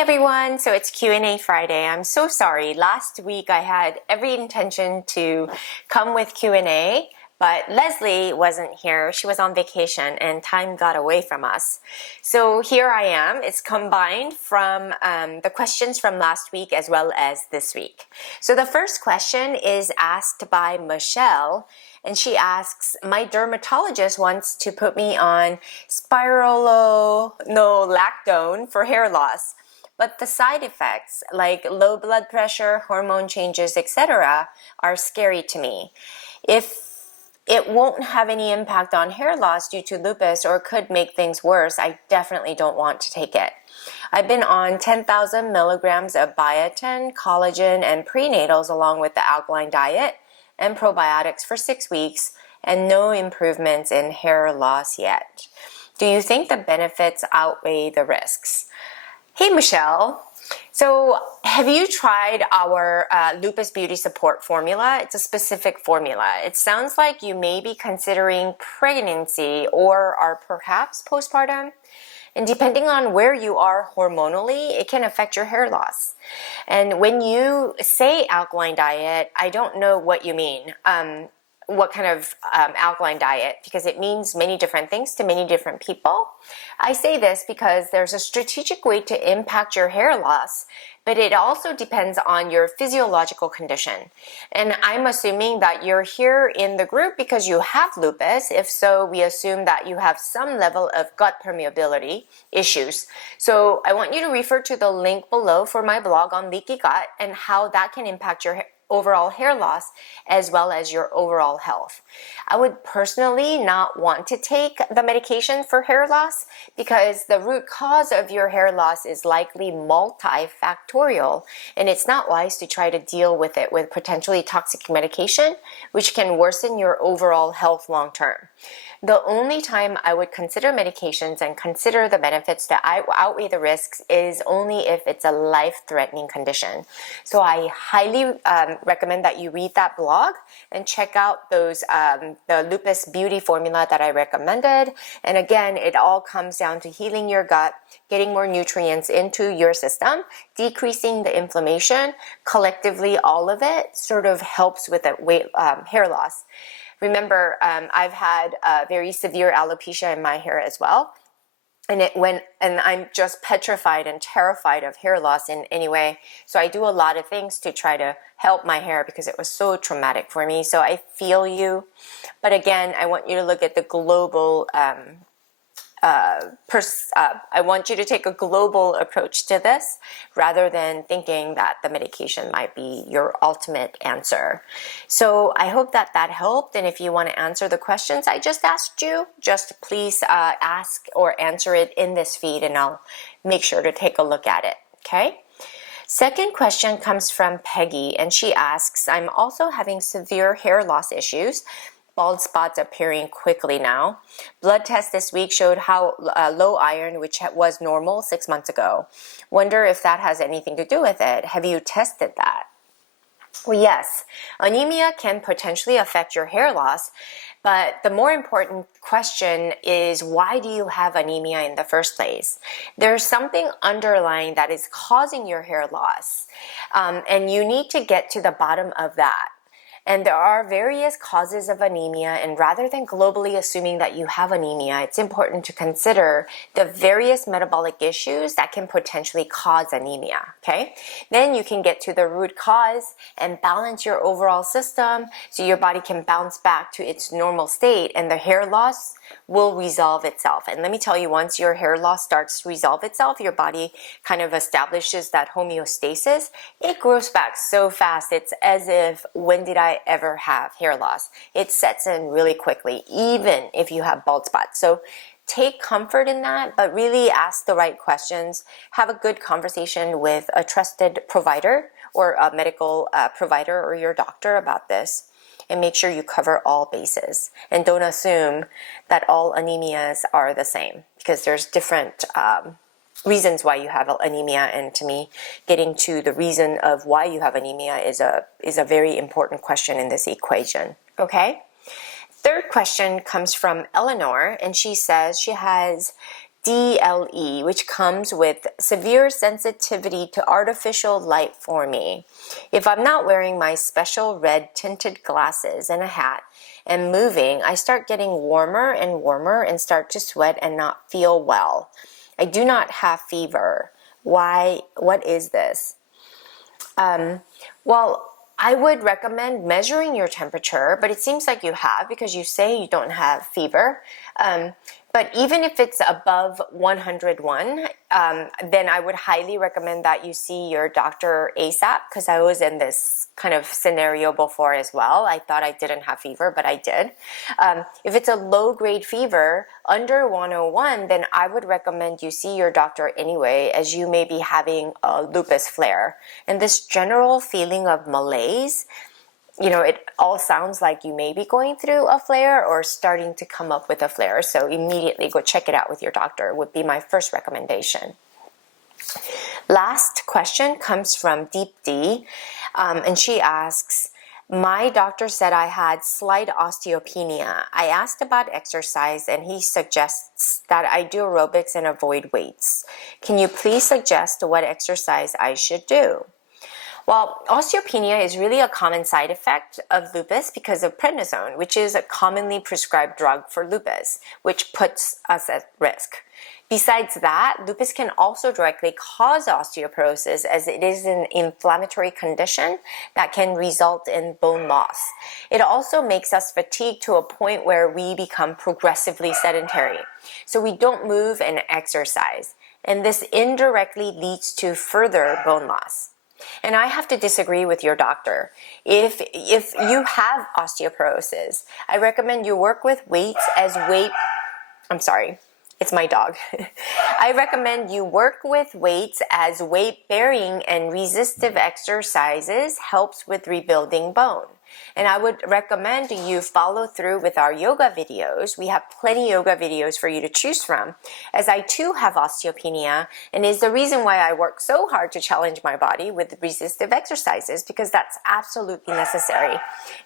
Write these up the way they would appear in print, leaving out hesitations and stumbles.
everyone, so it's Q&A Friday. I'm so sorry. Last week I had every intention to come with Q&A, but Leslie wasn't here. She was on vacation and time got away from us. So here I am. It's combined from the questions from last week as well as this week. So the first question is asked by Michelle, and she asks, my dermatologist wants to put me on spironolactone for hair loss, but the side effects like low blood pressure, hormone changes, etc. are scary to me. If it won't have any impact on hair loss due to lupus or could make things worse, I definitely don't want to take it. I've been on 10,000 milligrams of biotin, collagen, and prenatals along with the alkaline diet and probiotics for 6 weeks and no improvements in hair loss yet. Do you think the benefits outweigh the risks? Hey Michelle, so have you tried our Lupus Beauty Support formula? It's a specific formula. It sounds like you may be considering pregnancy or are perhaps postpartum. And depending on where you are hormonally, it can affect your hair loss. And when you say alkaline diet, I don't know what you mean. What kind of alkaline diet, because it means many different things to many different people. I say this because there's a strategic way to impact your hair loss, but it also depends on your physiological condition. And I'm assuming that you're here in the group because you have lupus. If so, we assume that you have some level of gut permeability issues. So I want you to refer to the link below for my blog on leaky gut and how that can impact your overall hair loss as well as your overall health. I would personally not want to take the medication for hair loss because the root cause of your hair loss is likely multifactorial, and it's not wise to try to deal with it with potentially toxic medication, which can worsen your overall health long term. The only time I would consider medications and consider the benefits that outweigh the risks is only if it's a life-threatening condition. So I highly recommend that you read that blog and check out those the Lupus Beauty formula that I recommended. And again, it all comes down to healing your gut, getting more nutrients into your system, decreasing the inflammation. Collectively, all of it sort of helps with the hair loss. Remember, I've had very severe alopecia in my hair as well. And I'm just petrified and terrified of hair loss in any way. So I do a lot of things to try to help my hair because it was so traumatic for me. So I feel you. But again, I want you to look at the global I want you to take a global approach to this rather than thinking that the medication might be your ultimate answer. So I hope that that helped. And if you want to answer the questions I just asked you, just please ask or answer it in this feed and I'll make sure to take a look at it. Okay? Second question comes from Peggy, and she asks, I'm also having severe hair loss issues. Bald spots appearing quickly now. Blood test this week showed how low iron, which was normal 6 months ago. Wonder if that has anything to do with it. Have you tested that? Well, yes. Anemia can potentially affect your hair loss, but the more important question is, why do you have anemia in the first place? There's something underlying that is causing your hair loss, and you need to get to the bottom of that. And there are various causes of anemia, and rather than globally assuming that you have anemia, it's important to consider the various metabolic issues that can potentially cause anemia, okay? Then you can get to the root cause and balance your overall system so your body can bounce back to its normal state and the hair loss will resolve itself. And let me tell you, once your hair loss starts to resolve itself, your body kind of establishes that homeostasis. It grows back so fast. It's as if, when did I ever have hair loss? It sets in really quickly, even if you have bald spots. So take comfort in that, but really ask the right questions. Have a good conversation with a trusted provider or a medical provider or your doctor about this. And make sure you cover all bases. And don't assume that all anemias are the same, because there's different reasons why you have anemia. And to me, getting to the reason of why you have anemia is a very important question in this equation. Okay? Third question comes from Eleanor, and she says she has DLE, which comes with severe sensitivity to artificial light for me. If I'm not wearing my special red tinted glasses and a hat and moving, I start getting warmer and warmer and start to sweat and not feel well. I do not have fever. Why? What is this? Well, I would recommend measuring your temperature, but it seems like you have because you say you don't have fever. But even if it's above 101, then I would highly recommend that you see your doctor ASAP, because I was in this kind of scenario before as well. I thought I didn't have fever, but I did. If it's a low-grade fever under 101, then I would recommend you see your doctor anyway, as you may be having a lupus flare. And this general feeling of malaise, it all sounds like you may be going through a flare or starting to come up with a flare. So immediately go check it out with your doctor would be my first recommendation. Last question comes from Deep D, and she asks, my doctor said I had slight osteopenia. I asked about exercise and he suggests that I do aerobics and avoid weights. Can you please suggest what exercise I should do? Well, osteopenia is really a common side effect of lupus because of prednisone, which is a commonly prescribed drug for lupus, which puts us at risk. Besides that, lupus can also directly cause osteoporosis, as it is an inflammatory condition that can result in bone loss. It also makes us fatigued to a point where we become progressively sedentary. So we don't move and exercise, and this indirectly leads to further bone loss. And I have to disagree with your doctor. If you have osteoporosis, I recommend you work with weights as I'm sorry, it's my dog. I recommend you work with weights as weight-bearing and resistive exercises helps with rebuilding bone. And I would recommend you follow through with our yoga videos. We have plenty of yoga videos for you to choose from, as I too have osteopenia, and is the reason why I work so hard to challenge my body with resistive exercises, because that's absolutely necessary.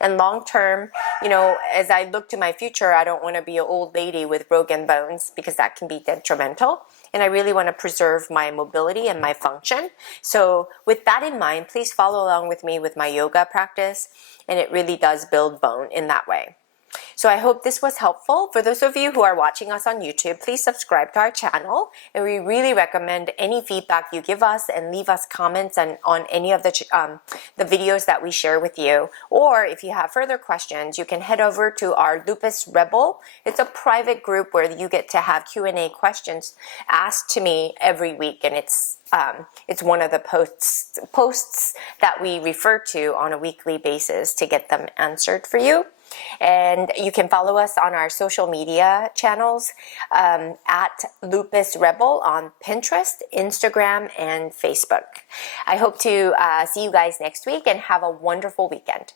And long term, as I look to my future, I don't want to be an old lady with broken bones, because that can be detrimental. And I really want to preserve my mobility and my function. So with that in mind, please follow along with me with my yoga practice. And it really does build bone in that way. So I hope this was helpful. For those of you who are watching us on YouTube, please subscribe to our channel. And we really recommend any feedback you give us and leave us comments on any of the videos that we share with you. Or if you have further questions, you can head over to our Lupus Rebel. It's a private group where you get to have Q&A questions asked to me every week. And it's one of the posts that we refer to on a weekly basis to get them answered for you. And you can follow us on our social media channels at Lupus Rebel on Pinterest, Instagram, and Facebook. I hope to see you guys next week and have a wonderful weekend.